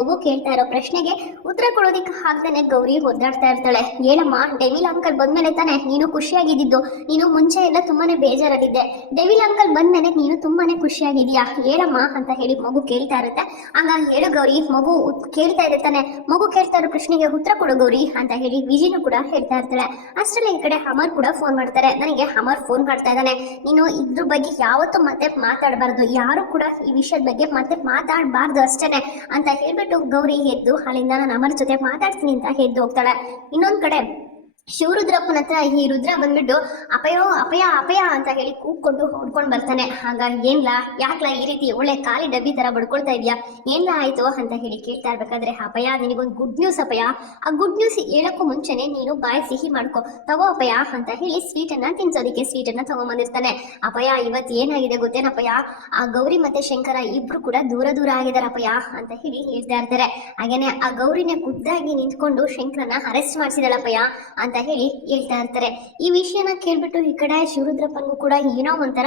ಮಗು ಕೇಳ್ತಾ ಇರೋ ಪ್ರಶ್ನೆಗೆ ಉತ್ತರ ಕೊಡೋದಿಕ್ಕೆ ಆಗ್ತಾನೆ ಗೌರಿ ಒದ್ದಾಡ್ತಾ ಇರ್ತಾಳೆ. ಏನಮ್ಮ, ಡೆವಿಲ್ ಅಂಕಲ್ ಬಂದ್ಮೇಲೆ ತಾನೆ ನೀನು ಖುಷಿಯಾಗಿದ್ದು ನೀನು ಮುಂಚೆ ಎಲ್ಲ ತುಂಬಾನೇ ಬೇಜಾರಾಗಿದ್ದೆ ಡೆವಿಲ್ ಅಂಕಲ್ ಬಂದ್ಮೇಲೆ ನೀನು ತುಂಬಾನೇ ಖುಷಿಯಾಗಿದ್ಯಾ ಹೇಳಮ್ಮ ಅಂತ ಹೇಳಿ ಮಗು ಕೇಳ್ತಾ ಇರುತ್ತೆ. ಆಗ ಹೇಳು ಗೌರಿ, ಮಗು ಕೇಳ್ತಾ ಕೇಳ್ತಾ ತಾನೆ. ಮಗು ಕೇಳ್ತಾ ಇರೋ ಪ್ರಶ್ನೆಗೆ ಉತ್ತರ ಕೊಡು ಗೌರಿ ಅಂತ ಹೇಳಿ ವಿಜಿನು ಕೂಡ ಹೇಳ್ತಾ ಇರ್ತಾಳೆ. ಅಷ್ಟರಲ್ಲಿ ಈ ಕಡೆ ಅಮರ್ ಕೂಡ ಫೋನ್ ಮಾಡ್ತಾರೆ. ನನಗೆ ಅಮರ್ ಫೋನ್ ಮಾಡ್ತಾ ಇದ್ದಾನೆ. ನೀನು ಇದ್ರ ಬಗ್ಗೆ ಯಾವತ್ತೂ ಮತ್ತೆ ಮಾತಾಡಬಾರ್ದು. ಯಾರು ಕೂಡ ಈ ವಿಷಯದ ಬಗ್ಗೆ ಮತ್ತೆ ಮಾತಾಡಬಾರ್ದು ಅಷ್ಟೇನೆ ಅಂತ ಹೇಳ್ಬಿಟ್ಟು ಗೌರಿ ಎದ್ದು ಅಲ್ಲಿಂದ ನಾನು ಅಮರ್ ಜೊತೆ ಮಾತಾಡ್ತೀನಿ ಅಂತ ಎದ್ದು ಹೋಗ್ತಾಳೆ. ಇನ್ನೊಂದ್ ಕಡೆ ಶಿವರುದ್ರಪ್ಪನ ಹತ್ರ ಈ ರುದ್ರ ಬಂದ್ಬಿಟ್ಟು, ಅಪಯೋ, ಅಪಯ ಅಪಯ ಅಂತ ಹೇಳಿ ಕೂಗ್ಕೊಂಡು ಹೊಡ್ಕೊಂಡು ಬರ್ತಾನೆ. ಆಗ, ಏನ್ಲಾ, ಯಾಕ್ಲಾ ಈ ರೀತಿ ಒಳ್ಳೆ ಖಾಲಿ ಡಬ್ಬಿ ತರ ಬಡ್ಕೊಳ್ತಾ ಇದೀಯಾ? ಏನ್ಲಾ ಆಯ್ತು? ಅಂತ ಹೇಳಿ ಕೇಳ್ತಾ ಇರ್ಬೇಕಾದ್ರೆ, ಅಪಯ, ನಿನಗೊಂದು ಗುಡ್ ನ್ಯೂಸ್ ಅಪಯ. ಆ ಗುಡ್ ನ್ಯೂಸ್ ಹೇಳಕ್ಕೂ ಮುಂಚೆನೆ ನೀನು ಬಾಯಿ ಸಿಹಿ ಮಾಡ್ಕೊ. ತಗೋ ಅಪಯ ಅಂತ ಹೇಳಿ ಸ್ವೀಟ್ ಅನ್ನ ತಿನ್ಸೋದಿಕ್ಕೆ ಸ್ವೀಟ್ ಅನ್ನ ತಗೊಂಬಂದಿರ್ತಾನೆ ಅಪಯ ಇವತ್ತು ಏನಾಗಿದೆ ಗೊತ್ತೇನಪ್ಪಯ್ಯ ಆ ಗೌರಿ ಮತ್ತೆ ಶಂಕರ ಇಬ್ರು ಕೂಡ ದೂರ ದೂರ ಆಗಿದಾರಪ್ಪಯ್ಯ ಅಂತ ಹೇಳಿ ಹೇಳ್ತಾ ಇರ್ತಾರೆ. ಹಾಗೇನೆ ಆ ಗೌರಿನ ಖುದ್ದಾಗಿ ನಿಂತ್ಕೊಂಡು ಶಂಕರನ ಅರೆಸ್ಟ್ ಮಾಡಿಸಿದಳಪ್ಪಯ್ಯ ಅಂತ ಹೇಳಿ ಹೇಳ್ತಾ ಇರ್ತಾರೆ. ಈ ವಿಷಯನ ಕೇಳ್ಬಿಟ್ಟು ಈ ಕಡೆ ಶಿವರುದ್ರಪ್ಪನಿಗೂ ಕೂಡ ಏನೋ ಒಂಥರ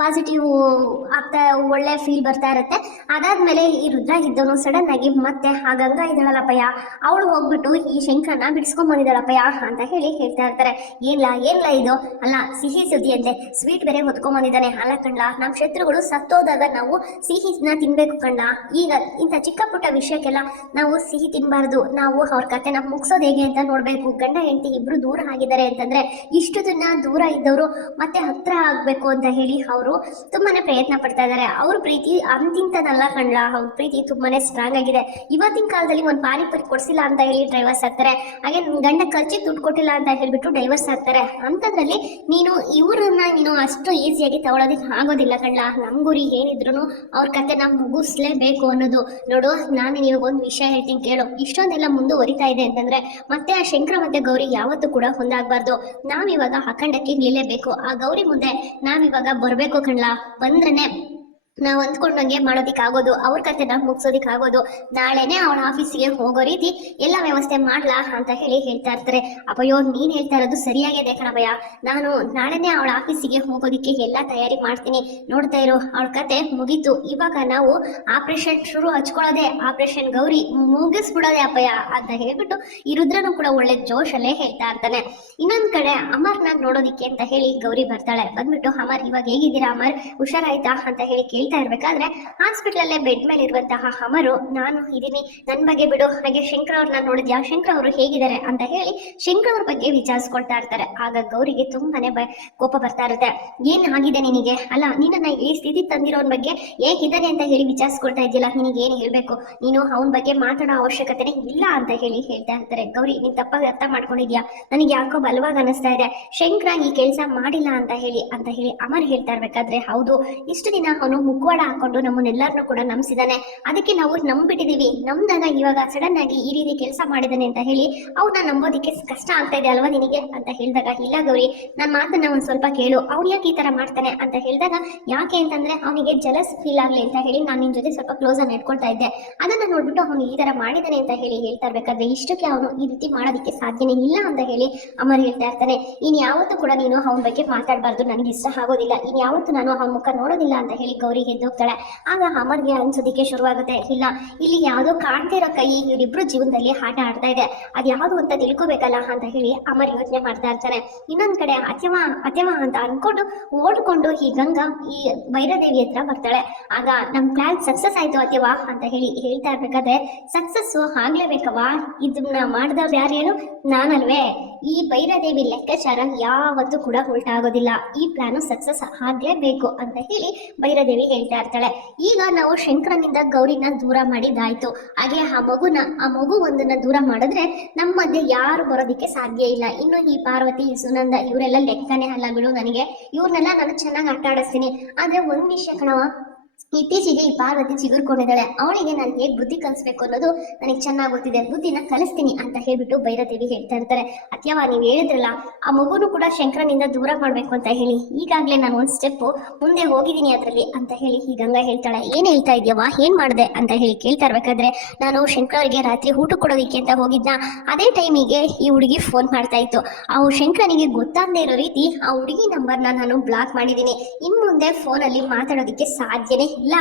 ಪಾಸಿಟಿವ್ ಆಗ್ತಾ, ಒಳ್ಳೆ ಫೀಲ್ ಬರ್ತಾ ಇರುತ್ತೆ. ಅದಾದ್ಮೇಲೆ ಈ ರುದ್ರ ಇದ್ದವನು ಸಡನ್ ಆಗಿ ಮತ್ತೆ, ಆ ಗಂಗಾ ಇದ್ದಾಳಲ್ಲಪ್ಪಯ್ಯ ಅವಳು ಹೋಗ್ಬಿಟ್ಟು ಈ ಶಂಕರನ ಬಿಡಿಸ್ಕೊಂಡ್ ಬಂದಿದ್ದಾಳಪ್ಪಯ್ಯ ಅಂತ ಹೇಳಿ ಹೇಳ್ತಾ ಇರ್ತಾರೆ. ಏನ್ಲಾ ಏನ್ಲಾ ಇದು? ಅಲ್ಲ, ಸಿಹಿ ಸುದ್ದಿ ಅಂತೆ ಸ್ವೀಟ್ ಬೇರೆ ಹೊತ್ಕೊಂಡ್ ಬಂದಿದ್ದಾನೆ. ಅಲ್ಲ ಕಂಡ ನಮ್ಮ ಶತ್ರುಗಳು ಸತ್ತೋದಾಗ ನಾವು ಸಿಹಿನ ತಿನ್ಬೇಕು ಕಣ್ಣ ಈಗ ಇಂಥ ಚಿಕ್ಕ ಪುಟ್ಟ ವಿಷಯಕ್ಕೆಲ್ಲ ನಾವು ಸಿಹಿ ತಿನ್ಬಾರ್ದು. ನಾವು ಅವ್ರ ಕತೆನ ಮುಗಿಸೋದು ಹೇಗೆ ಅಂತ ನೋಡ್ಬೇಕು. ಗಂಡ ಹೆಂಡತಿ ಇಬ್ರು ದೂರ ಆಗಿದ್ದಾರೆ ಅಂತಂದ್ರೆ ಇಷ್ಟು ದಿನ ದೂರ ಇದ್ದವರು ಮತ್ತೆ ಹತ್ರ ಆಗ್ಬೇಕು ಅಂತ ಹೇಳಿ ಅವರು ತುಂಬಾನೇ ಪ್ರಯತ್ನ ಪಡ್ತಾ ಇದ್ದಾರೆ. ಅವ್ರ ಪ್ರೀತಿ ಅಂತಿಂತದಲ್ಲ ಕಣ್ಲ? ಅವ್ರ ಪ್ರೀತಿ ತುಂಬಾನೇ ಸ್ಟ್ರಾಂಗ್ ಆಗಿದೆ. ಇವತ್ತಿನ ಕಾಲದಲ್ಲಿ ಒಂದು ಪಾನಿಪುರಿ ಕೊಡ್ಸಿಲ್ಲ ಅಂತ ಹೇಳಿ ಡ್ರೈವರ್ಸ್ ಆಗ್ತಾರೆ. ಹಾಗೆ ಗಂಡ ಖರ್ಚಿಗೆ ದುಡ್ಡು ಕೊಟ್ಟಿಲ್ಲ ಅಂತ ಹೇಳ್ಬಿಟ್ಟು ಡೈವರ್ಸ್ ಆಗ್ತಾರೆ. ಅಂತದ್ರಲ್ಲಿ ನೀನು ಇವ್ರನ್ನ ನೀನು ಅಷ್ಟು ಈಸಿಯಾಗಿ ತಗೊಳೋದಕ್ಕೆ ಆಗೋದಿಲ್ಲ ಕಣ್ಲ? ನಮ್ ಗುರಿ ಏನಿದ್ರು ಅವ್ರ ಕತೆನ ಮುಗಿಸ್ಲೇಬೇಕು ಅನ್ನೋದು. ನೋಡು, ನಾನು ನಿಮಗೆ ಒಂದು ವಿಷಯ ಹೇಳ್ತೀನಿ ಕೇಳು. ಇಷ್ಟೊಂದೆಲ್ಲ ಮುಂದುವರಿತಾ ಇದೆ ಅಂತಂದ್ರೆ ಮತ್ತೆ ಆ ಶಂಕರ ಮತ್ತೆ ಗೌರಿ ಯಾವತ್ತೂ ಕೂಡ ಹೊಂದಾಗಬಾರ್ದು. ನಾವಿವಾಗ ಅಖಂಡಕ್ಕೆ ನಿಲ್ಲಲೇಬೇಕು. ಆ ಗೌರಿ ಮುಂದೆ ನಾವಿವಾಗ ಬರಬೇಕು ಕಣ್ಲಾ. ಬಂದ್ರೇನೆ ನಾವು ಅಂದ್ಕೊಂಡಂಗೆ ಮಾಡೋದಿಕ್ ಆಗೋದು ಅವ್ರ ಕತೆನ ಮುಗ್ಸೋದಿಕ್ ಆಗೋದು ನಾಳೆನೆ ಅವನ ಆಫೀಸಿಗೆ ಹೋಗೋ ರೀತಿ ಎಲ್ಲ ವ್ಯವಸ್ಥೆ ಮಾಡ್ಲಾ ಅಂತ ಹೇಳಿ ಹೇಳ್ತಾ ಇರ್ತಾರೆ. ಅಪ್ಪಯ್ಯೋ ನೀನ್ ಹೇಳ್ತಾ ಇರೋದು ಸರಿಯಾಗಿದೆ ಕಣಭಯ ನಾನು ನಾಳೆನೆ ಅವಳ ಆಫೀಸಿಗೆ ಹೋಗೋದಿಕ್ಕೆ ಎಲ್ಲ ತಯಾರಿ ಮಾಡ್ತೀನಿ. ನೋಡ್ತಾ ಇರೋ, ಅವಳ ಕತೆ ಮುಗೀತು. ಇವಾಗ ನಾವು ಆಪರೇಷನ್ ಶುರು ಹಚ್ಕೊಳ್ಳೋದೆ, ಆಪರೇಷನ್ ಗೌರಿ ಮುಗಿಸ್ಬಿಡೋದೆ ಅಪ್ಪಯ್ಯ ಅಂತ ಹೇಳ್ಬಿಟ್ಟು ಈ ರುದ್ರನು ಕೂಡ ಒಳ್ಳೆ ಜೋಶಲ್ಲೇ ಹೇಳ್ತಾ ಇರ್ತಾನೆ. ಇನ್ನೊಂದ್ ಕಡೆ ಅಮರ್ನಾಗ್ ನೋಡೋದಿಕ್ಕೆ ಅಂತ ಹೇಳಿ ಗೌರಿ ಬರ್ತಾಳೆ. ಬಂದ್ಬಿಟ್ಟು, ಅಮರ್, ಇವಾಗ ಹೇಗಿದ್ದೀರಾ ಅಮರ್? ಹುಷಾರಾಯ್ತಾ? ಅಂತ ಹೇಳಿ ಕೇಳ್ತಾ ಇರ್ಬೇಕಾದ್ರೆ ಹಾಸ್ಪಿಟಲ್ ಅಲ್ಲೇ ಬೆಡ್ ಮೇಲೆ ಇರುವಂತಹ ಅಮರು, ನಾನು ಇದೀನಿ, ನನ್ ಬಗ್ಗೆ ಬಿಡು, ಹಾಗೆ ಶಂಕರ್ ಅವ್ರನ್ನ ನೋಡಿದ್ಯಾ? ಶಂಕರ್ ಅವರು ಹೇಗಿದ್ದಾರೆ ಅಂತ ಹೇಳಿ ಶಂಕರ್ ಅವ್ರ ಬಗ್ಗೆ ವಿಚಾರಿಸ್ಕೊಳ್ತಾ ಇರ್ತಾರೆ. ಆಗ ಗೌರಿಗೆ ತುಂಬಾನೇ ಕೋಪ ಬರ್ತಾ ಇರುತ್ತೆ. ಏನ್ ಆಗಿದೆ ನಿನಗೆ? ಅಲ್ಲ, ನಿನ್ನನ್ನ ಈ ಸ್ಥಿತಿ ತಂದಿರೋನ್ ಬಗ್ಗೆ ಹೇಗಿದ್ದಾನೆ ಅಂತ ಹೇಳಿ ವಿಚಾರಿಸ್ಕೊಳ್ತಾ ಇದೆಯಲ್ಲ, ನಿನಗೆ ಏನ್ ಹೇಳ್ಬೇಕು? ನೀನು ಅವನ ಬಗ್ಗೆ ಮಾತಾಡೋ ಅವಶ್ಯಕತೆನೇ ಇಲ್ಲ ಅಂತ ಹೇಳಿ ಹೇಳ್ತಾ ಇರ್ತಾರೆ. ಗೌರಿ, ನೀನ್ ತಪ್ಪಾಗಿ ಅರ್ಥ ಮಾಡ್ಕೊಂಡಿದ್ಯಾ? ನನಗೆ ಯಾಕೋ ಬಲವಾಗಿ ಅನಿಸ್ತಾ ಇದೆ. ಶಂಕರ ಈ ಕೆಲಸ ಮಾಡಿಲ್ಲ ಅಂತ ಹೇಳಿ ಅಂತ ಹೇಳಿ ಅಮರ್ ಹೇಳ್ತಾ ಇರ್ಬೇಕಾದ್ರೆ ಹೌದು, ಇಷ್ಟು ದಿನ ಅವನು ಮುಖವಾಡ ಹಾಕೊಂಡು ನಮ್ಮನ್ನೆಲ್ಲರನ್ನು ಕೂಡ ನಂಬಿಸಿದಾನೆ. ಅದಕ್ಕೆ ನಾವು ನಂಬಿಟ್ಟಿದೀವಿ ನಮ್ದನ ಇವಾಗ ಸಡನ್ ಆಗಿ ಈ ರೀತಿ ಕೆಲಸ ಮಾಡಿದಾನೆ ಅಂತ ಹೇಳಿ ಅವನ್ನ ನಂಬೋದಿಕ್ಕೆ ಕಷ್ಟ ಆಗ್ತಾ ಇದೆ ಅಲ್ವಾ ನಿನಗೆ? ಅಂತ ಹೇಳಿದಾಗ, ಇಲ್ಲ ಗೌರಿ ನನ್ನ ಮಾತನ್ನ ಒಂದ್ ಸ್ವಲ್ಪ ಕೇಳು. ಅವ್ನು ಯಾಕೆ ಈ ತರ ಮಾಡ್ತಾನೆ ಅಂತ ಹೇಳಿದಾಗ, ಯಾಕೆ ಅಂತಂದ್ರೆ ಅವನಿಗೆ ಜಲಸ್ ಫೀಲ್ ಆಗ್ಲಿ ಅಂತ ಹೇಳಿ ನಾನು ನಿನ್ ಜೊತೆ ಸ್ವಲ್ಪ ಕ್ಲೋಸ್ ಆಗಿ ಇಟ್ಕೊಳ್ತಾ ಇದ್ದೆ. ಅದನ್ನ ನೋಡ್ಬಿಟ್ಟು ಅವನು ಈ ತರ ಮಾಡಿದಾನೆ ಅಂತ ಹೇಳಿ ಹೇಳ್ತಾ ಇರ್ಬೇಕಾದ್ರೆ ಇಷ್ಟಕ್ಕೆ ಅವನು ಈ ರೀತಿ ಮಾಡೋದಕ್ಕೆ ಸಾಧ್ಯನೇ ಇಲ್ಲ ಅಂತ ಹೇಳಿ ಅಮರ್ ಹೇಳ್ತಾ ಇರ್ತಾನೆ. ಇನ್ ಯಾವತ್ತೂ ಕೂಡ ನೀನು ಅವನ ಬಗ್ಗೆ ಮಾತಾಡಬಾರ್ದು. ನನಗೆ ಇಷ್ಟ ಆಗೋದಿಲ್ಲ. ಇನ್ ಯಾವತ್ತು ನಾನು ಅವನ ಮುಖ ನೋಡೋದಿಲ್ಲ ಅಂತ ಹೇಳಿ ಗೌರಿ ಎದ್ದೋಗ್ತಾಳೆ ಆಗ ಅಮರ್ಗೆ ಅನ್ಸೋದಿಕ್ಕೆ ಶುರುವಾಗುತ್ತೆ. ಇಲ್ಲ, ಇಲ್ಲಿ ಯಾವುದೋ ಕಾಣ್ತಿರೋ ಕೈ, ಇವರಿಬ್ರು ಜೀವನದಲ್ಲಿ ಆಟ ಆಡ್ತಾ ಇದೆ. ಅದ್ ಯಾವುದು ಅಂತ ತಿಳ್ಕೊಬೇಕಲ್ಲ ಅಂತ ಹೇಳಿ ಅಮರ್ ಯೋಚನೆ ಮಾಡ್ತಾ ಇರ್ತಾನೆ ಇನ್ನೊಂದ್ ಕಡೆ ಅತ್ಯವ ಅತ್ಯವ ಅಂತ ಅನ್ಕೊಂಡು ಓಡ್ಕೊಂಡು ಈ ಗಂಗಾ, ಈ ಭೈರದೇವಿ ಹತ್ರ ಬರ್ತಾಳೆ. ಆಗ ನಮ್ ಪ್ಲಾನ್ ಸಕ್ಸಸ್ ಆಯ್ತು ಅತ್ಯವ ಅಂತ ಹೇಳಿ ಹೇಳ್ತಾ ಇರ್ಬೇಕಾದ್ರೆ ಸಕ್ಸಸ್ ಆಗ್ಲೇಬೇಕವ ಇದನ್ನ ಮಾಡಿದವ್ರು ಯಾರೇನು? ಹೇಳು ನಾನಲ್ವೇ. ಈ ಭೈರದೇವಿ ಲೆಕ್ಕಾಚಾರ ಯಾವತ್ತೂ ಕೂಡ ಉಲ್ಟಾ ಆಗೋದಿಲ್ಲ. ಈ ಪ್ಲಾನ್ ಸಕ್ಸಸ್ ಆಗ್ಲೇಬೇಕು ಅಂತ ಹೇಳಿ ಭೈರದೇವಿ ಹೇಳ್ತಾ ಇರ್ತಾಳೆ. ಈಗ ನಾವು ಶಂಕರನಿಂದ ಗೌರಿನ ದೂರ ಮಾಡಿದ್ದಾಯ್ತು. ಹಾಗೆ ಆ ಮಗುನ, ಆ ಮಗು ಒಂದನ್ನ ದೂರ ಮಾಡಿದ್ರೆ ನಮ್ಮ ಮಧ್ಯೆ ಯಾರು ಬರೋದಿಕ್ಕೆ ಸಾಧ್ಯ ಇಲ್ಲ. ಇನ್ನು ಈ ಪಾರ್ವತಿ ಸುನಂದ ಇವರೆಲ್ಲ ಲೆಕ್ಕನೇ ಅಲ್ಲ ಬಿಡು ನನಗೆ. ಇವ್ರನ್ನೆಲ್ಲ ನಾನು ಚೆನ್ನಾಗಿ ಆಟ ಆಡಿಸ್ತೀನಿ ಆದ್ರೆ ಒಂದ್ ನಿಮಿಷ ಕಣವ ಇತ್ತೀಚೆಗೆ ಈ ಪಾರ್ವತಿ ಚಿಗುರ್ಕೊಂಡಿದ್ದಾಳೆ ಅವಳಿಗೆ ನಾನು ಹೇಗೆ ಬುದ್ಧಿ ಕಲಿಸ್ಬೇಕು ಅನ್ನೋದು ನನಗೆ ಚೆನ್ನಾಗಿ ಗೊತ್ತಿದೆ ಬುದ್ಧಿನ ಕಲಿಸ್ತೀನಿ ಅಂತ ಹೇಳ್ಬಿಟ್ಟು ಭೈರದೇವಿ ಹೇಳ್ತಾ ಇರ್ತಾರೆ. ಅತ್ಯವ, ನೀವು ಹೇಳಿದ್ರಲ್ಲ, ಆ ಮಗುನು ಕೂಡ ಶಂಕರನಿಂದ ದೂರ ಮಾಡಬೇಕು ಅಂತ ಹೇಳಿ. ಈಗಾಗಲೇ ನಾನು ಒಂದು ಸ್ಟೆಪ್ ಮುಂದೆ ಹೋಗಿದ್ದೀನಿ ಅದರಲ್ಲಿ ಅಂತ ಹೇಳಿ ಈ ಗಂಗಾ ಹೇಳ್ತಾಳೆ. ಏನ್ ಹೇಳ್ತಾ ಇದೆಯವ್ವ? ಏನ್ ಮಾಡಿದೆ? ಅಂತ ಹೇಳಿ ಕೇಳ್ತಾ ಇರ್ಬೇಕಾದ್ರೆ, ನಾನು ಶಂಕರರಿಗೆ ರಾತ್ರಿ ಊಟ ಕೊಡೋದಿಕ್ಕೆ ಅಂತ ಹೋಗಿದ್ನ. ಅದೇ ಟೈಮಿಗೆ ಈ ಹುಡುಗಿ ಫೋನ್ ಮಾಡ್ತಾ ಇತ್ತು. ಆ ಶಂಕರನಿಗೆ ಗೊತ್ತಾಗದೇ ಇರೋ ರೀತಿ ಆ ಹುಡುಗಿ ನಂಬರ್ನ ನಾನು ಬ್ಲಾಕ್ ಮಾಡಿದ್ದೀನಿ. ಇನ್ ಮುಂದೆ ಫೋನಲ್ಲಿ ಮಾತಾಡೋದಕ್ಕೆ ಸಾಧ್ಯನೇ ಸಾಧ್ಯನೇ ಇಲ್ಲ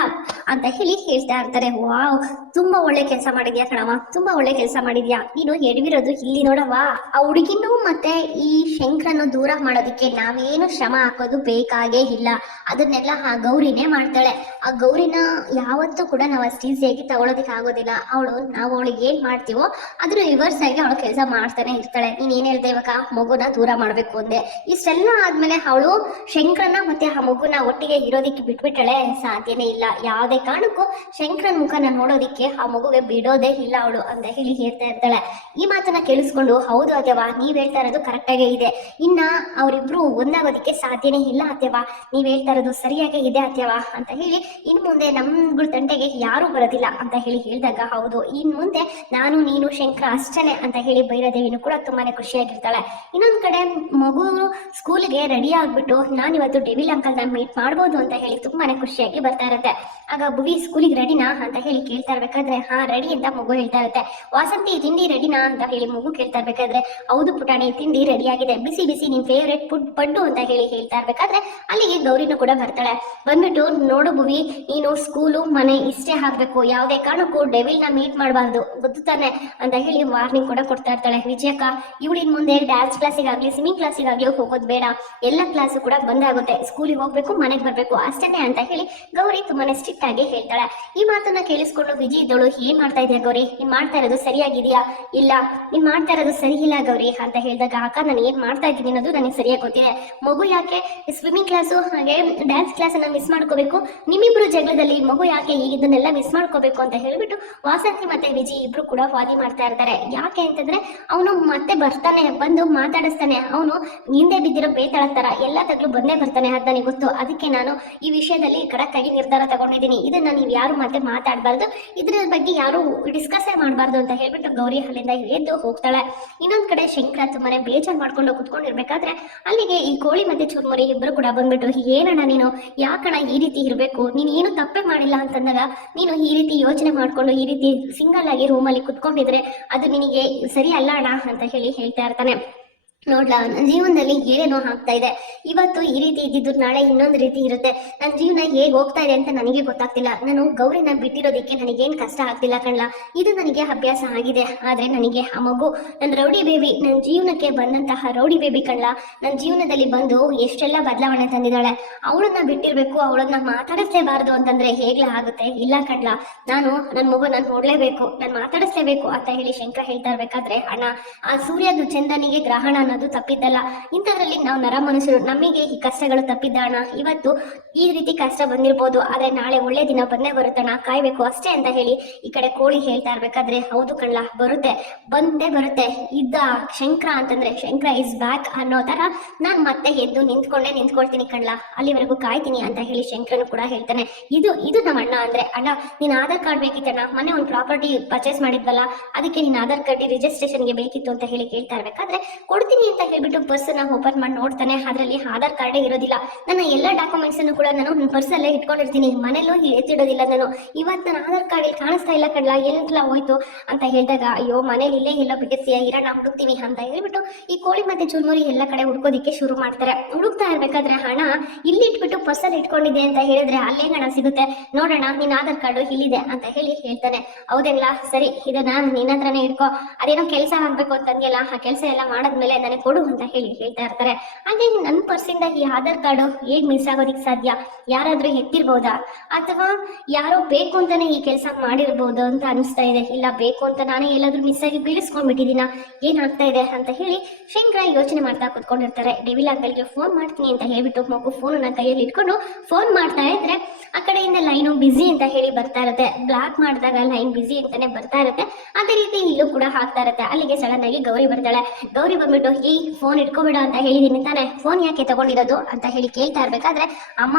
ಅಂತ ಹೇಳಿ ಹೇಳ್ತಾ ಇರ್ತಾರೆ. ವಾವ್, ತುಂಬಾ ಒಳ್ಳೆ ಕೆಲಸ ಮಾಡಿದ್ಯಾ ಕಣವ ತುಂಬಾ ಒಳ್ಳೆ ಕೆಲಸ ಮಾಡಿದ್ಯಾ? ನೀನು ಎಡವಿರೋದು ಇಲ್ಲಿ ನೋಡವಾ ಆ ಹುಡುಗಿನೂ ಮತ್ತೆ ಈ ಶಂಕರನ್ನು ದೂರ ಮಾಡೋದಕ್ಕೆ ನಾವೇನು ಶ್ರಮ ಹಾಕೋದು ಬೇಕಾಗೇ ಇಲ್ಲ. ಅದನ್ನೆಲ್ಲ ಆ ಗೌರಿನೇ ಮಾಡ್ತಾಳೆ. ಆ ಗೌರಿನ ಯಾವತ್ತೂ ಕೂಡ ನಾವು ಅಷ್ಟು ಈಸಿಯಾಗಿ ತಗೊಳೋದಕ್ಕೆ ಆಗೋದಿಲ್ಲ. ಅವಳು, ನಾವು ಅವಳಿಗೆ ಏನ್ ಮಾಡ್ತೀವೋ ಅದ್ರ ರಿವರ್ಸ್ ಆಗಿ ಅವಳು ಕೆಲಸ ಮಾಡ್ತಾನೆ ಇರ್ತಾಳೆ. ನೀನ್ ಏನ್ ಹೇಳ್ದೆ ಇವಾಗ? ಮಗುನ ದೂರ ಮಾಡ್ಬೇಕು ಅಂದೆ. ಇಷ್ಟೆಲ್ಲ ಆದ್ಮೇಲೆ ಅವಳು ಶಂಕರನ ಮತ್ತೆ ಆ ಮಗುನ ಒಟ್ಟಿಗೆ ಇರೋದಿಕ್ಕೆ ಬಿಟ್ಬಿಟ್ಟಾಳೆ. ಸಾಧ್ಯನೇ ಇಲ್ಲ. ಯಾವುದೇ ಕಾರಣಕ್ಕೂ ಶಂಕರನ್ ಮುಖನ ನೋಡೋದಿಕ್ಕೆ ಆ ಮಗುಗೆ ಬಿಡೋದೇ ಇಲ್ಲ ಅವಳು ಅಂತ ಹೇಳಿ ಹೇಳ್ತಾ ಇರ್ತಾಳೆ. ಈ ಮಾತನ್ನ ಕೇಳಿಸ್ಕೊಂಡು, ಹೌದು ಅದೇವಾ ನೀವ್ ಹೇಳ್ತಾ ಇರೋದು ಕರೆಕ್ಟ್ ಆಗೇ ಇದೆ. ಇನ್ನ ಅವರಿಬ್ರು ಒಂದಾಗೋದಿಕ್ಕೆ ಸಾಧ್ಯನೇ ಇಲ್ಲ ಅತ್ಯವಾ ನೀವ್ ಹೇಳ್ತಾ ಇರೋದು ಸರಿಯಾಗೇ ಇದೆ ಅತ್ಯವಾ ಅಂತ ಹೇಳಿ ಇನ್ ಮುಂದೆ ನಮ್ಗಳ ತಂಟೆಗೆ ಯಾರು ಬರೋದಿಲ್ಲ ಅಂತ ಹೇಳಿ ಹೇಳಿದಾಗ, ಹೌದು, ಇನ್ ಮುಂದೆ ನಾನು, ನೀನು, ಶಂಕರ ಅಷ್ಟೇನೆ ಅಂತ ಹೇಳಿ ಭೈರದೇವಿನೂ ಕೂಡ ತುಂಬಾನೇ ಖುಷಿಯಾಗಿರ್ತಾಳೆ. ಇನ್ನೊಂದ್ ಕಡೆ ಮಗು ಸ್ಕೂಲ್ಗೆ ರೆಡಿ ಆಗ್ಬಿಟ್ಟು ನಾನು ಇವತ್ತು ಡೆವಿಲ್ ಅಂಕಲ್ ಮೀಟ್ ಮಾಡ್ಬೋದು ಅಂತ ಹೇಳಿ ತುಂಬಾನೇ ಖುಷಿಯಾಗಿ ಬರ್ತಾ ಇರುತ್ತೆ. ಆಗ ಭುವಿ ಸ್ಕೂಲಿಗೆ ರೆಡಿನಾ ಅಂತ ಹೇಳಿ ಕೇಳ್ತಾ ಇರ್ಬೇಕಾದ್ರೆ, ಹಾ ರೆಡಿ ಅಂತ ಮಗು ಹೇಳ್ತಾ ಇರುತ್ತೆ. ವಾಸಂತಿ, ತಿಂಡಿ ರೆಡಿನಾ ಅಂತ ಹೇಳಿ ಮಗು ಕೇಳ್ತಾ ಇರ್ಬೇಕಾದ್ರೆ, ಹೌದು ಪುಟಾಣಿ, ತಿಂಡಿ ರೆಡಿ ಆಗಿದೆ. ಬಿಸಿ ಬಿಸಿ ನಿನ್ ಫೇವ್ರೇಟ್ ಫುಡ್ ಪಡ್ಡು ಅಂತ ಹೇಳಿ ಹೇಳ್ತಾ ಇರ್ಬೇಕಾದ್ರೆ, ಅಲ್ಲಿಗೆ ಗೌರಿನೂ ಕೂಡ ಬರ್ತಾಳೆ. ಬಂದ್ಬಿಟ್ಟು, ನೋಡು ಭುವಿ, ನೀನು ಸ್ಕೂಲು ಮನೆ ಇಷ್ಟೇ ಹಾಕ್ಬೇಕು ಯಾವುದೇ ಕಾರಣಕ್ಕೂ ಡೆವಿಲ್ನ ಮೀಟ್ ಮಾಡಬಾರ್ದು. ಗೊತ್ತು ತಾನೆ? ಅಂತ ಹೇಳಿ ವಾರ್ನಿಂಗ್ ಕೂಡ ಕೊಡ್ತಾ ಇರ್ತಾಳೆ. ವಿಜಯಕ್ಕ, ಇವಳಿನ ಮುಂದೆ ಡ್ಯಾನ್ಸ್ ಕ್ಲಾಸಿಗಾಗ್ಲಿ ಸ್ವಿಮ್ಮಿಂಗ್ ಕ್ಲಾಸಿಗಾಗ್ಲಿ ಹೋಗೋದು ಬೇಡ. ಎಲ್ಲ ಕ್ಲಾಸು ಕೂಡ ಬಂದಾಗುತ್ತೆ ಸ್ಕೂಲಿಗೆ ಹೋಗ್ಬೇಕು, ಮನೆಗೆ ಬರಬೇಕು. ಅಷ್ಟೇ ಅಂತ ಹೇಳಿ ಗೌರಿ ತುಂಬಾನೇ ಸ್ಟ್ರಿಕ್ಟ್ ಆಗಿ ಹೇಳ್ತಾಳೆ. ಈ ಮಾತನ್ನ ಕೇಳಿಸ್ಕೊಂಡು ವಿಜಿ ಇದ್ದಳು, ಏನ್ ಮಾಡ್ತಾ ಇದೆಯಾ ಗೌರಿ? ನೀನ್ ಮಾಡ್ತಾ ಇರೋದು ಸರಿಯಾಗಿದೆಯಾ? ಇಲ್ಲ, ನೀನ್ ಮಾಡ್ತಾ ಇರೋದು ಸರಿ ಇಲ್ಲ ಗೌರಿ, ಅಂತ ಹೇಳಿದಾಗ, ಅಕ್ಕ, ನಾನು ಏನ್ ಮಾಡ್ತಾ ಇದ್ದೀನಿ ಅನ್ನೋದು ನನಗೆ ಸರಿಯಾಗಿ ಗೊತ್ತಿದೆ. ಮಗು ಯಾಕೆ ಸ್ವಿಮ್ಮಿಂಗ್ ಕ್ಲಾಸು ಹಾಗೆ ಡ್ಯಾನ್ಸ್ ಕ್ಲಾಸ್ ಅನ್ನ ಮಿಸ್ ಮಾಡ್ಕೋಬೇಕು? ನಿಮ್ಮಿಬ್ರು ಜಗಳದಲ್ಲಿ ಮಗು ಯಾಕೆ ಇದನ್ನೆಲ್ಲ ಮಿಸ್ ಮಾಡ್ಕೋಬೇಕು? ಅಂತ ಹೇಳ್ಬಿಟ್ಟು ವಾಸಂತಿ ಮತ್ತೆ ವಿಜಿ ಇಬ್ರು ಕೂಡ ವಾದಿ ಮಾಡ್ತಾ ಇರ್ತಾರೆ. ಯಾಕೆ ಅಂತಂದ್ರೆ, ಅವನು ಮತ್ತೆ ಬರ್ತಾನೆ, ಬಂದು ಮಾತಾಡಿಸ್ತಾನೆ. ಅವನು ಹಿಂದೆ ಬಿದ್ದಿರೋ ಬೇತಾಳ ತರ, ಎಲ್ಲ ತಗ್ಲು ಬಂದೇ ಬರ್ತಾನೆ ಅಂತ ನನಗೆ ಗೊತ್ತು. ಅದಕ್ಕೆ ನಾನು ಈ ವಿಷಯದಲ್ಲಿ ಕಡಕ್ಕಾಗಿ ನಿರ್ಧಾರ ತಗೊಂಡಿದ್ದೀನಿ. ಇದನ್ನ ನೀವು ಯಾರು ಮತ್ತೆ ಮಾತಾಡಬಾರ್ದು. ಇದ್ರ ಬಗ್ಗೆ ಯಾರು ಡಿಸ್ಕಸ್ ಮಾಡಬಾರ್ದು ಅಂತ ಹೇಳ್ಬಿಟ್ಟು ಗೌರಿ ಅಲ್ಲಿಂದ ಎದ್ದು ಹೋಗ್ತಾಳೆ. ಇನ್ನೊಂದ್ ಕಡೆ ಶಂಕರ ತುಂಬಾನೇ ಬೇಜಾರ್ ಮಾಡ್ಕೊಂಡು ಕುತ್ಕೊಂಡಿರ್ಬೇಕಾದ್ರೆ ಅಲ್ಲಿಗೆ ಈ ಕೋಳಿ ಮತ್ತೆ ಚುರ್ಮುರಿ ಇಬ್ರು ಕೂಡ ಬಂದ್ಬಿಟ್ಟು ಏನಣ್ಣ ನೀನು? ಯಾಕಣ್ಣ ಈ ರೀತಿ ಇರಬೇಕು? ನೀನು ಏನು ತಪ್ಪೇ ಮಾಡಿಲ್ಲ? ಅಂತಂದಾಗ, ನೀನು ಈ ರೀತಿ ಯೋಚನೆ ಮಾಡ್ಕೊಂಡು ಈ ರೀತಿ ಸಿಂಗಲ್ ಆಗಿ ರೂಮಲ್ಲಿ ಕುತ್ಕೊಂಡಿದ್ರೆ ಅದು ನಿನಗೆ ಸರಿ ಅಲ್ಲ ಅಣ್ಣ? ಅಂತ ಹೇಳಿ ಹೇಳ್ತಾ ಇರ್ತಾನೆ. ನೋಡ್ಲಾ ನನ್ನ ಜೀವನದಲ್ಲಿ ಏನೇನೋ ಆಗ್ತಾ ಇದೆ. ಇವತ್ತು ಈ ರೀತಿ ಇದ್ದಿದ್ದು ನಾಳೆ ಇನ್ನೊಂದು ರೀತಿ ಇರುತ್ತೆ. ನನ್ನ ಜೀವನ ಹೇಗೆ ಹೋಗ್ತಾ ಇದೆ ಅಂತ ನನಗೆ ಗೊತ್ತಾಗ್ತಿಲ್ಲ. ನಾನು ಗೌರಿನ ಬಿಟ್ಟಿರೋದಕ್ಕೆ ನನಗೇನು ಕಷ್ಟ ಆಗ್ತಿಲ್ಲ ಕಣ್ಲ. ಇದು ನನಗೆ ಅಭ್ಯಾಸ ಆಗಿದೆ. ಆದ್ರೆ ನನಗೆ ಆ ಮಗು ನನ್ನ ರೌಡಿ ಬೇಬಿ ನನ್ನ ಜೀವನಕ್ಕೆ ಬಂದಂತಹ ರೌಡಿ ಬೇಬಿ ಕಣ್ಲ. ನನ್ನ ಜೀವನದಲ್ಲಿ ಬಂದು ಎಷ್ಟೆಲ್ಲ ಬದಲಾವಣೆ ತಂದಿದ್ದಾಳೆ. ಅವಳನ್ನ ಬಿಟ್ಟಿರ್ಬೇಕು, ಅವಳನ್ನ ಮಾತಾಡಿಸ್ಲೇಬಾರ್ದು ಅಂತಂದ್ರೆ ಹೇಗ್ಲ ಆಗುತ್ತೆ? ಇಲ್ಲ ಕಣ್ಲ. ನಾನು ನನ್ನ ಮಗು ನಾನು ನೋಡ್ಲೇಬೇಕು, ನಾನು ಮಾತಾಡಿಸ್ಲೇಬೇಕು ಅಂತ ಹೇಳಿ ಶಂಕರ ಹೇಳ್ತಾ ಇರ್ಬೇಕಾದ್ರೆ, ಅಣ್ಣ, ಆ ಸೂರ್ಯದು ಚಂದನಿಗೆ ಗ್ರಹಣ ಅನ್ನೋದು ತಪ್ಪಿದ್ದಲ್ಲ. ಇಂಥದ್ರಲ್ಲಿ ನಾವು ನರ ಮನುಷ್ಯರು ನಮಗೆ ಈ ಕಷ್ಟಗಳು ತಪ್ಪಿದ್ದಾಣ? ಇವತ್ತು ಈ ರೀತಿ ಕಷ್ಟ ಬಂದಿರ್ಬೋದು, ಆದ್ರೆ ನಾಳೆ ಒಳ್ಳೆ ದಿನ ಬಂದೇ ಬರುತ್ತಣ್ಣ ಕಾಯ್ಬೇಕು ಅಷ್ಟೇ ಅಂತ ಹೇಳಿ ಈ ಕಡೆ ಕೋಳಿ ಹೇಳ್ತಾ ಇರ್ಬೇಕಾದ್ರೆ, ಹೌದು ಕಣ್ಲ, ಬರುತ್ತೆ, ಬಂದೇ ಬರುತ್ತೆ, ಇದ್ದ ಶಂಕರ ಅಂತಂದ್ರೆ, ಶಂಕರ ಇಸ್ ಬ್ಯಾಕ್ ಅನ್ನೋ ತರ ನಾನ್ ಮತ್ತೆ ಎದ್ದು ನಿಂತ್ಕೊಂಡೆ ನಿಂತ್ಕೊಳ್ತೀನಿ ಕಣ್ಲ, ಅಲ್ಲಿವರೆಗೂ ಕಾಯ್ತೀನಿ ಅಂತ ಹೇಳಿ ಶಂಕರನು ಕೂಡ ಹೇಳ್ತಾನೆ. ಇದು ಇದು ನಮ್ಮ ಅಣ್ಣ ಅಂದ್ರೆ, ಅಣ್ಣ, ನೀನ್ ಆಧಾರ್ ಕಾರ್ಡ್ ಬೇಕಿತ್ತಣ್ಣ ಮೊನ್ನೆ ಒಂದು ಪ್ರಾಪರ್ಟಿ ಪರ್ಚೇಸ್ ಮಾಡಿದ್ವಲ್ಲ, ಅದಕ್ಕೆ ನೀನ್ ಆಧಾರ್ ಕಾರ್ಡ್ ರಿಜಿಸ್ಟ್ರೇಷನ್ಗೆ ಬೇಕಿತ್ತು ಅಂತ ಹೇಳಿ ಕೇಳ್ತಾ ಇರ್ಬೇಕಾದ್ರೆ ಕೊಡ್ತೀನಿ ಅಂತ ಹೇಳ್ಬಿಟ್ಟು ಬಸ್ನ ಓಪನ್ ಮಾಡಿ ನೋಡ್ತಾನೆ, ಅದರಲ್ಲಿ ಆಧಾರ್ ಕಾರ್ಡೇ ಇರೋದಿಲ್ಲ. ನನ್ನ ಎಲ್ಲ ಡಾಕ್ಯುಮೆಂಟ್ಸ್ ಅನ್ನು ಕೂಡ ನಾನು ನನ್ನ ಪರ್ಸ್ ಅಲ್ಲೇ ಇಟ್ಕೊಂಡಿರ್ತೀನಿ. ಮನೇಲೂ ಎತ್ತಿಡೋದಿಲ್ಲ ನಾನು. ಇವತ್ತು ನನ್ನ ಆಧಾರ್ ಕಾರ್ಡ್ ಇಲ್ಲಿ ಕಾಣಿಸ್ತಾ ಇಲ್ಲ ಕಡ್ಲ. ಎಲ್ಲ ಹೋಯ್ತು ಅಂತ ಹೇಳಿದಾಗ, ಅಯ್ಯೋ, ಮನೇಲಿ ಇಲ್ಲೇ ಎಲ್ಲೋ ಬಿಟ್ಟಿರ್ತೀಯ? ನಾವು ಹುಡುಕ್ತೀವಿ ಅಂತ ಹೇಳ್ಬಿಟ್ಟು ಈ ಕೋಳಿ ಮತ್ತೆ ಚುರ್ಮುರಿ ಎಲ್ಲ ಕಡೆ ಹುಡ್ಕೋದಿಕ್ಕೆ ಶುರು ಮಾಡ್ತಾರೆ. ಹುಡುಕ್ತಾ ಇರ್ಬೇಕಾದ್ರೆ ಹಣ ಇಲ್ಲಿ ಇಟ್ಬಿಟ್ಟು ಪರ್ಸಲ್ಲಿ ಇಟ್ಕೊಂಡಿದೆ ಅಂತ ಹೇಳಿದ್ರೆ ಅಲ್ಲೇ ಹಣ ಸಿಗುತ್ತೆ. ನೋಡೋಣ ನಿನ್ನ ಆಧಾರ್ ಕಾರ್ಡ್ ಇಲ್ಲಿದೆ ಅಂತ ಹೇಳಿ ಹೇಳ್ತಾನೆ. ಹೌದೆಲ್ಲ ಸರಿ, ಇದನ್ನ ನಿನ್ನ ಹತ್ರನೇ ಇಟ್ಕೋ. ಅದೇನೋ ಕೆಲಸ ಆಗ್ಬೇಕು ಅಂತಂದಿಯಲ್ಲ ಆ ಕೆಲಸ ಎಲ್ಲ ಮಾಡಾದ್ಮೇಲೆ ನನಗೆ ಕೊಡು ಅಂತ ಹೇಳಿ ಹೇಳ್ತಾ ಇರ್ತಾರೆ. ಹಾಗೆ ನನ್ನ ಪರ್ಸಿಂದ ಈ ಆಧಾರ್ ಕಾರ್ಡು ಹೇಗ್ ಮಿಸ್ ಆಗೋದಿಕ್ ಸಾಧ್ಯ? ಯಾರಾದ್ರೂ ಎತ್ತಿರ್ಬೋದಾ? ಅಥವಾ ಯಾರೋ ಬೇಕು ಅಂತಾನೆ ಈ ಕೆಲಸ ಮಾಡಿರ್ಬೋದು ಅಂತ ಅನಿಸ್ತಾ ಇದೆ. ಇಲ್ಲ, ಬೇಕು ಅಂತ ನಾನೇ ಎಲ್ಲಾದ್ರೂ ಮಿಸ್ ಆಗಿ ಬೀಳಿಸ್ಕೊಂಡ್ಬಿಟ್ಟಿದ್ದೀನ? ಏನಾಗ್ತಾ ಇದೆ ಅಂತ ಹೇಳಿ ಶಂಕರ ಯೋಚನೆ ಮಾಡ್ತಾ ಕುತ್ಕೊಂಡಿರ್ತಾರೆ. ಡೆವಿಲ್ ಅಂಕಲ್ಗೆ ಫೋನ್ ಮಾಡ್ತೀನಿ ಅಂತ ಹೇಳ್ಬಿಟ್ಟು ಮಗು ಫೋನನ್ನ ಕೈಯಲ್ಲಿ ಇಟ್ಕೊಂಡು ಫೋನ್ ಮಾಡ್ತಾ ಇದ್ರೆ ಆ ಕಡೆಯಿಂದ ಲೈನು ಬಿಸಿ ಅಂತ ಹೇಳಿ ಬರ್ತಾ ಇರುತ್ತೆ. ಬ್ಲಾಕ್ ಮಾಡಿದಾಗ ಲೈನ್ ಬಿಸಿ ಅಂತಾನೆ ಬರ್ತಾ ಇರುತ್ತೆ. ಅದೇ ರೀತಿ ಇಲ್ಲೂ ಕೂಡ ಹಾಕ್ತಾ ಇರುತ್ತೆ. ಅಲ್ಲಿಗೆ ಸಡನ್ ಆಗಿ ಗೌರಿ ಬರ್ತಾಳೆ. ಗೌರಿ ಬಂದ್ಬಿಟ್ಟು ಈ ಫೋನ್ ಇಟ್ಕೋಬೇಡ ಅಂತ ಹೇಳಿದೀನಿ ತಾನೆ. ಫೋನ್ ಯಾಕೆ ತಗೊಂಡಿರೋದು? ಅಂತ ಹೇಳಿ ಕೇಳ್ತಾ ಇರ್ಬೇಕಾದ್ರೆ, ಅಮ್ಮ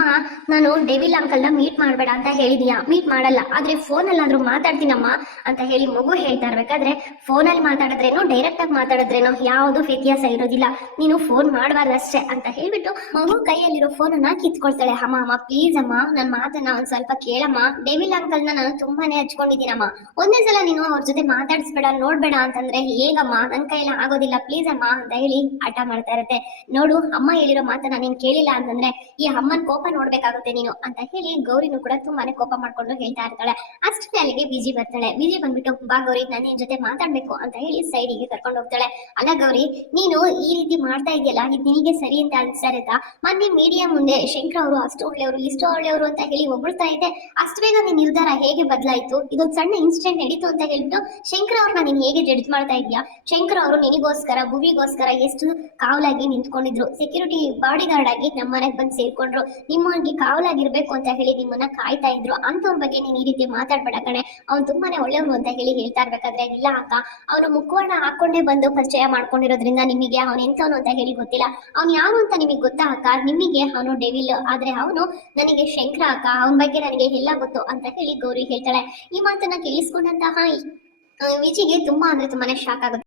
ನಾನು ಡೆವಿಲ್ ಅಂಕಲ್ನ ಮೀಟ್ ಮಾಡಬೇಡ ಅಂತ ಹೇಳಿದೀಯಾ? ಮೀಟ್ ಮಾಡಲ್ಲ. ಆದ್ರೆ ಫೋನಲ್ಲಾದ್ರೂ ಮಾತಾಡ್ತೀನಮ್ಮ ಅಂತ ಹೇಳಿ ಮಗು ಹೇಳ್ತಾ ಇರ್ಬೇಕಾದ್ರೆ ಫೋನಲ್ಲಿ ಮಾತಾಡಿದ್ರೇನು ಡೈರೆಕ್ಟ್ ಆಗಿ ಮಾತಾಡಿದ್ರೇನೋ ಯಾವುದು ವ್ಯತ್ಯಾಸ ಇರೋದಿಲ್ಲ. ನೀನು ಫೋನ್ ಮಾಡಬಾರ್ದಷ್ಟೇ ಅಂತ ಹೇಳ್ಬಿಟ್ಟು ಮಗು ಕೈಯಲ್ಲಿರೋ ಫೋನನ್ನ ಕಿತ್ಕೊಳ್ತಾಳೆ. ಅಮ್ಮ ಅಮ್ಮ ಪ್ಲೀಸ್ ಅಮ್ಮ ನನ್ನ ಮಾತನ್ನ ಒಂದ್ ಸ್ವಲ್ಪ ಕೇಳಮ್ಮ. ಡೆವಿಲ್ ಅಂಕಲ್ನ ನಾನು ತುಂಬಾನೇ ಹಚ್ಕೊಂಡಿದ್ದೀನಮ್ಮ. ಒಂದೇ ಸಲ ನೀನು ಅವ್ರ ಜೊತೆ ಮಾತಾಡಿಸ್ಬೇಡ, ನೋಡ್ಬೇಡ ಅಂತಂದ್ರೆ ಹೇಗಮ್ಮ? ನನ್ ಕೈಯಲ್ಲಿ ಆಗೋದಿಲ್ಲ. ಪ್ಲೀಸ್ ಅಮ್ಮ ಅಂತ ಹೇಳಿ ಆಟ ಮಾಡ್ತಾ ಇರುತ್ತೆ. ನೋಡು, ಅಮ್ಮ ಹೇಳಿರೋ ಮಾತನ್ನ ನೀನ್ ಕೇಳಿಲ್ಲ ಅಂತಂದ್ರೆ ಈ ಅಮ್ಮನ ಕೋಪ ನೋಡ್ಬೇಕಾಗುತ್ತೆ ನೀನು ಅಂತ ಹೇಳಿ ಗೌರಿನೂ ಕೂಡ ತುಂಬಾನೇ ಕೋಪ ಮಾಡ್ಕೊಂಡು ಹೇಳ್ತಾ ಇರ್ತಾಳೆ. ಅಷ್ಟೇ ಅಲ್ಲಿಗೆ ಬಿಜಿ ಬರ್ತಾಳೆ. ಬಿಜಿ ಬಂದ್ಬಿಟ್ಟು, ಬಾ ಗೌರಿ, ನಾನು ನಿನ್ ಜೊತೆ ಮಾತಾಡ್ಬೇಕು ಅಂತ ಹೇಳಿ ಸೈಡಿಗೆ ಕರ್ಕೊಂಡು ಹೋಗ್ತಾಳೆ. ಅಲ್ಲ ಗೌರಿ, ನೀನು ಈ ರೀತಿ ಮಾಡ್ತಾ ಇದೆಯಲ್ಲ ಇದು ನಿನಗೆ ಸರಿ ಅಂತ ಅನ್ಸ್ತಾ ಇರುತ್ತಾ ಮೊನ್ನೆ ಮೀಡಿಯಾ ಮುಂದೆ ಶಂಕರ್ ಅವರು ಅಷ್ಟು ಒಳ್ಳೆಯವರು, ಇಷ್ಟು ಒಳ್ಳೆಯವರು ಅಂತ ಹೇಳಿ ಹೊಗಳ್ತಾ ಇದೆ ಅಷ್ಟು ಬೇಗ ನಿನ್ ನಿರ್ಧಾರ ಹೇಗೆ ಬದಲಾಯಿತು? ಇದೊಂದು ಸಣ್ಣ ಇನ್ಸಿಡೆಂಟ್ ನಡೀತು ಅಂತ ಹೇಳ್ಬಿಟ್ಟು ಶಂಕರ್ ಅವ್ರನ್ನ ನೀನ್ ಹೇಗೆ ಜಡ್ಜ್ ಮಾಡ್ತಾ ಇದೀಯಾ ಶಂಕರ್ ಅವರು ನಿನಗೋಸ್ಕರ, ಭುವಿಗೋಸ್ಕರ ಎಷ್ಟು ಕಾವಲಾಗಿ ನಿಂತ್ಕೊಂಡಿದ್ರು? ಸೆಕ್ಯೂರಿಟಿ ಬಾಡಿ ಗಾರ್ಡ್ ಆಗಿ ನಮ್ಮ ಮನೆಗೆ ಬಂದು ಸೇರ್ಕೊಂಡ್ರು. ನಿಮ್ಮನಿಗೆ ಕಾವಲಾಗಿರ್ಬೇಕು ಅಂತ ಹೇಳಿ ನಿಮ್ಮನ್ನ ಕಾಯ್ತಾ ಇದ್ರು. ಅಂತವ್ರ ಬಗ್ಗೆ ನೀನ್ ಈ ರೀತಿ ಮಾತಾಡ್ಬೇಡ ಕಣೆ. ಅವ್ನು ತುಂಬಾನೇ ಒಳ್ಳೆಯವನು ಅಂತ ಹೇಳಿ ಹೇಳ್ತಾ ಇರ್ಬೇಕಾದ್ರೆ, ಇಲ್ಲ ಅಕ್ಕ. ಅವನು ಮುಖವನ್ನ ಹಾಕೊಂಡೇ ಬಂದು ಪರಿಚಯ ಮಾಡ್ಕೊಂಡಿರೋದ್ರಿಂದ ನಿಮಗೆ ಅವನು ಎಂತವನು ಅಂತ ಹೇಳಿ ಗೊತ್ತಿಲ್ಲ. ಅವ್ನು ಯಾರು ಅಂತ ನಿಮಗೆ ಗೊತ್ತಾ ಅಕ್ಕ? ನಿಮಗೆ ಅವನು ಡೆವಿಲ್. ಆದ್ರೆ ಅವನು ನನಗೆ ಶಂಕರ ಅಕ್ಕ. ಅವನ ಬಗ್ಗೆ ನನಗೆ ಎಲ್ಲ ಗೊತ್ತು ಅಂತ ಹೇಳಿ ಗೌರಿ ಹೇಳ್ತಾಳೆ. ಈ ಮಾತನ್ನ ಕೇಳಿಸ್ಕೊಂಡಂತಹ ವಿಜಿಗೆ ತುಂಬಾ ಅಂದ್ರೆ ತುಂಬಾನೇ ಶಾಕ್ ಆಗುತ್ತೆ.